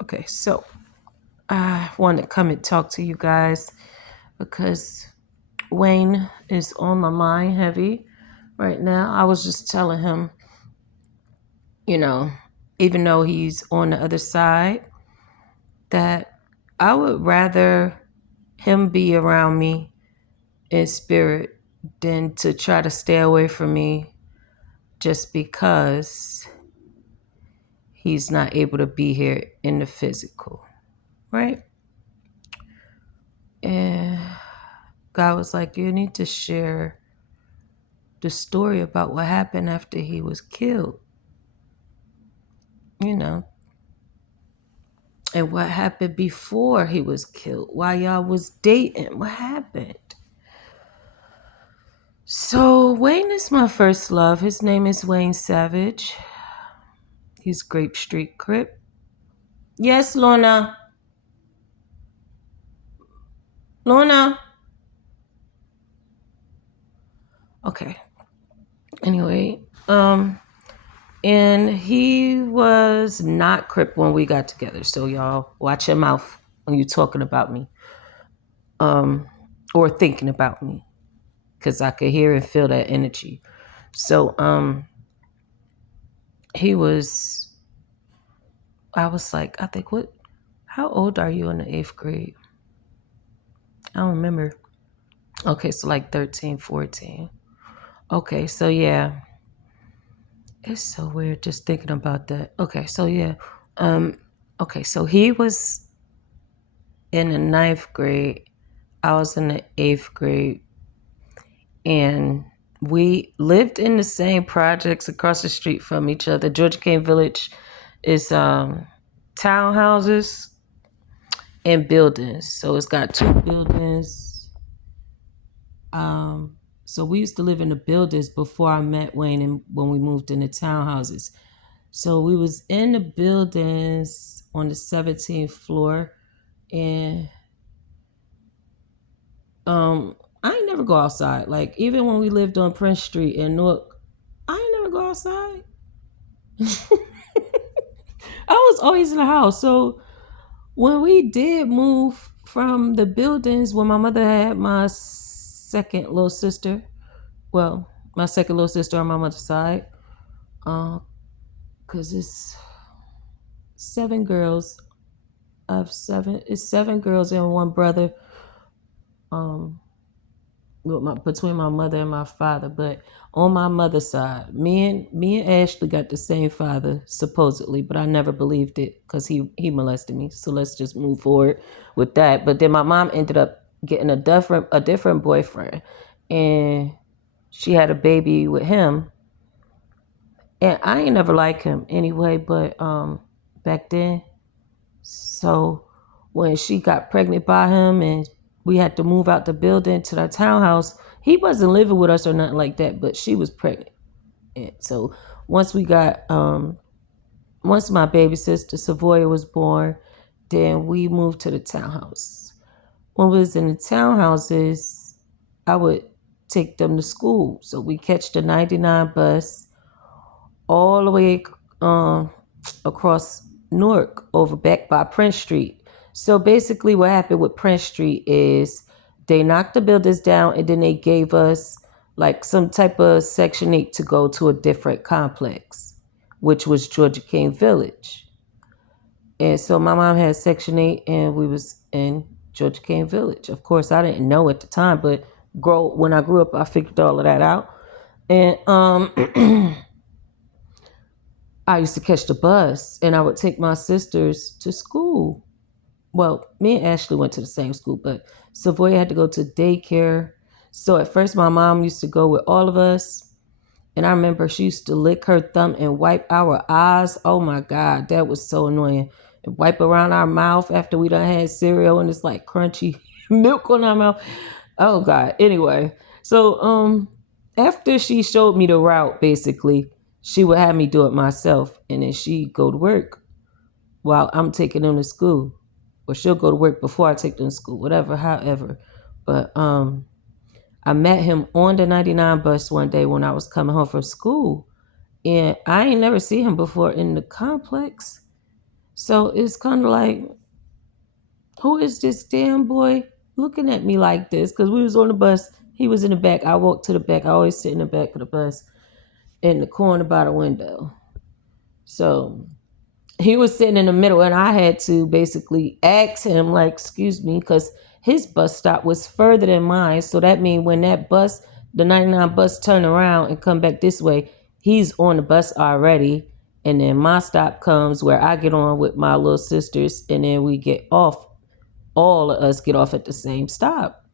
Okay, so I want to come and talk to you guys because Wayne is on my mind heavy right now. I was just telling him, you know, even though he's on the other side, that I would rather him be around me in spirit than to try to stay away from me just because he's not able to be here in the physical, right? And God was like, you need to share the story about what happened after he was killed, you know, and what happened before he was killed, while y'all was dating, what happened. So Wayne is my first love. His name is Wayne Savage. He's Grape Street Crip. Yes, Lorna. Lorna. Okay. Anyway, and he was not Crip when we got together. So y'all watch your mouth when you're talking about me, or thinking about me, because I could hear and feel that energy. So he was. I was like, I think, what? How old are you in the 8th grade? I don't remember. Okay, so like 13, 14. Okay, so yeah. It's so weird just thinking about that. Okay, so yeah. Um, okay, so he was in the 9th grade. I was in the 8th grade. And we lived in the same projects across the street from each other. Georgia King Village is townhouses and buildings. So it's got 2 buildings. So we used to live in the buildings before I met Wayne and when we moved into townhouses. So we was in the buildings on the 17th floor, and I ain't never go outside. Like even when we lived on Prince Street in Newark, I ain't never go outside. I was always in the house. So when we did move from the buildings, when my mother had my second little sister, well, my second little sister on my mother's side, because it's 7 girls of seven. It's 7 girls and one brother. Um, between my mother and my father, but on my mother's side, me and Ashley got the same father supposedly, but I never believed it because he molested me. So let's just move forward with that. But then my mom ended up getting a different boyfriend, and she had a baby with him, and I ain't never liked him anyway. But back then, so when she got pregnant by him and we had to move out the building to the townhouse, he wasn't living with us or nothing like that, but she was pregnant. And so once we got once my baby sister Savoya was born, then we moved to the townhouse. When we was in the townhouses, I would take them to school. So we catch the 99 bus all the way across Newark over back by Prince Street. So basically, what happened with Prince Street is they knocked the buildings down and then they gave us like some type of Section 8 to go to a different complex, which was Georgia King Village. And so my mom had Section 8 and we was in Georgia King Village. Of course, I didn't know at the time, but when I grew up, I figured all of that out. And I used to catch the bus and I would take my sisters to school. Well, me and Ashley went to the same school, but Savoya had to go to daycare. So at first, my mom used to go with all of us. And I remember she used to lick her thumb and wipe our eyes. Oh my God, that was so annoying. And wipe around our mouth after we done had cereal and it's like crunchy milk on our mouth. Oh God. Anyway, so after she showed me the route, basically, she would have me do it myself, and then she'd go to work while I'm taking them to school, or she'll go to work before I take them to school, whatever, however. But I met him on the 99 bus one day when I was coming home from school, and I ain't never seen him before in the complex. So it's kind of like, who is this damn boy looking at me like this? Because we was on the bus. He was in the back. I walked to the back. I always sit in the back of the bus in the corner by the window. So he was sitting in the middle, and I had to basically ask him, like, excuse me, because his bus stop was further than mine. So that means when that bus, the 99 bus, turn around and come back this way, he's on the bus already. And then my stop comes where I get on with my little sisters, and then we get off. All of us get off at the same stop.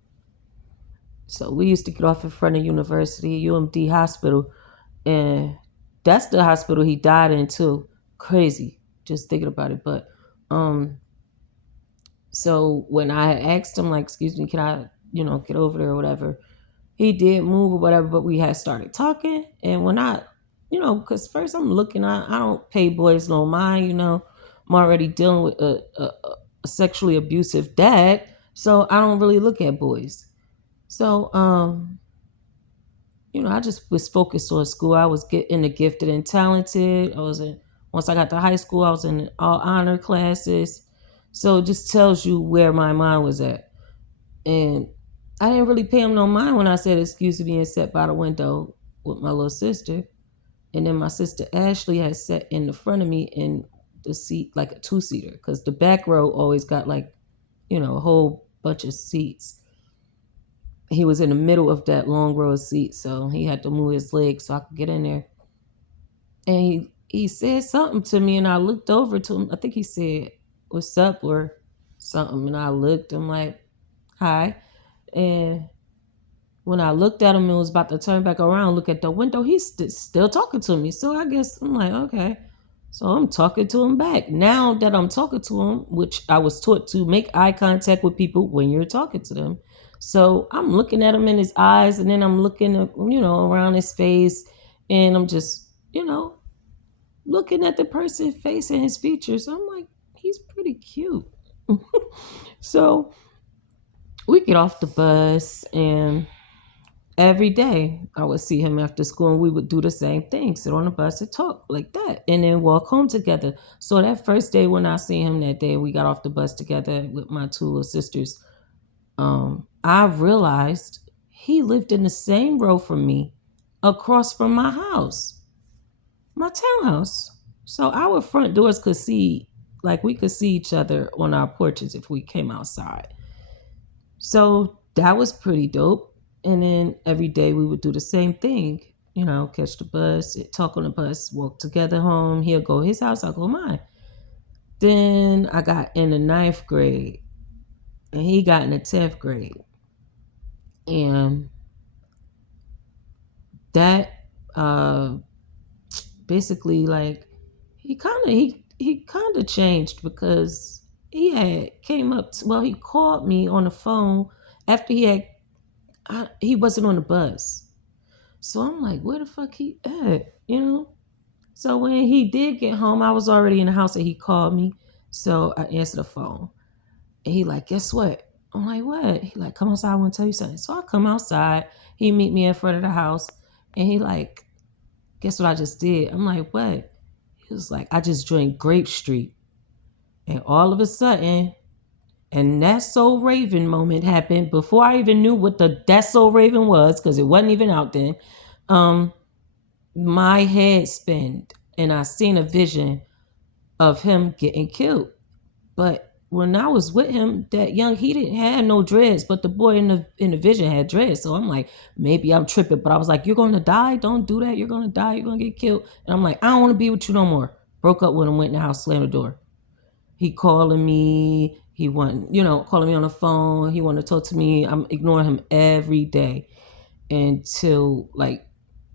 So we used to get off in front of University, UMD Hospital, and that's the hospital he died in too. Crazy, just thinking about it. But so when I had asked him, like, excuse me, can I, get over there or whatever, he did move or whatever, but we had started talking. And when I, because first I'm looking, I don't pay boys no mind, I'm already dealing with a sexually abusive dad, so I don't really look at boys. So, I just was focused on school. I was getting the gifted and talented. Once I got to high school, I was in all honor classes. So it just tells you where my mind was at. And I didn't really pay him no mind when I said excuse me and sat by the window with my little sister. And then my sister Ashley had sat in the front of me in the seat, like a two-seater, because the back row always got like, a whole bunch of seats. He was in the middle of that long row of seats, so he had to move his legs so I could get in there. And he said something to me, and I looked over to him. I think he said, "What's up?" or something. And I looked, I'm like, "Hi." And when I looked at him and was about to turn back around, look at the window, he's still talking to me. So I guess I'm like, okay. So I'm talking to him back. Now that I'm talking to him, which I was taught to make eye contact with people when you're talking to them. So I'm looking at him in his eyes, and then I'm looking, around his face, and I'm just, looking at the person's face and his features. I'm like, he's pretty cute. So we get off the bus, and every day I would see him after school, and we would do the same thing, sit on the bus and talk like that, and then walk home together. So that first day when I see him that day, we got off the bus together with my two little sisters. I realized he lived in the same row from me, across from my house, my townhouse. So our front doors could see, like we could see each other on our porches if we came outside. So that was pretty dope. And then every day we would do the same thing, catch the bus, talk on the bus, walk together home. He'll go his house, I'll go mine. Then I got in the ninth grade, and he got in the 10th grade. And that basically, like, he kind of changed, because he had came up to, well, he called me on the phone after he wasn't on the bus. So I'm like, where the fuck he at? So when he did get home, I was already in the house, and he called me. So I answered the phone, and he like, guess what? I'm like, what? He like, come outside, I want to tell you something. So I come outside. He meet me in front of the house, and he like, guess what I just did? I'm like, what? He was like, I just joined Grape Street. And all of a sudden, and That's So Raven moment happened before I even knew what the That's So Raven was, because it wasn't even out then. My head spinned, and I seen a vision of him getting killed. But when I was with him, that young, he didn't have no dreads, but the boy in the vision had dreads. So I'm like, maybe I'm tripping, but I was like, you're gonna die. Don't do that. You're gonna die. You're gonna get killed. And I'm like, I don't want to be with you no more. Broke up with him, went in the house, slammed the door. He calling me. He want, calling me on the phone. He want to talk to me. I'm ignoring him every day until like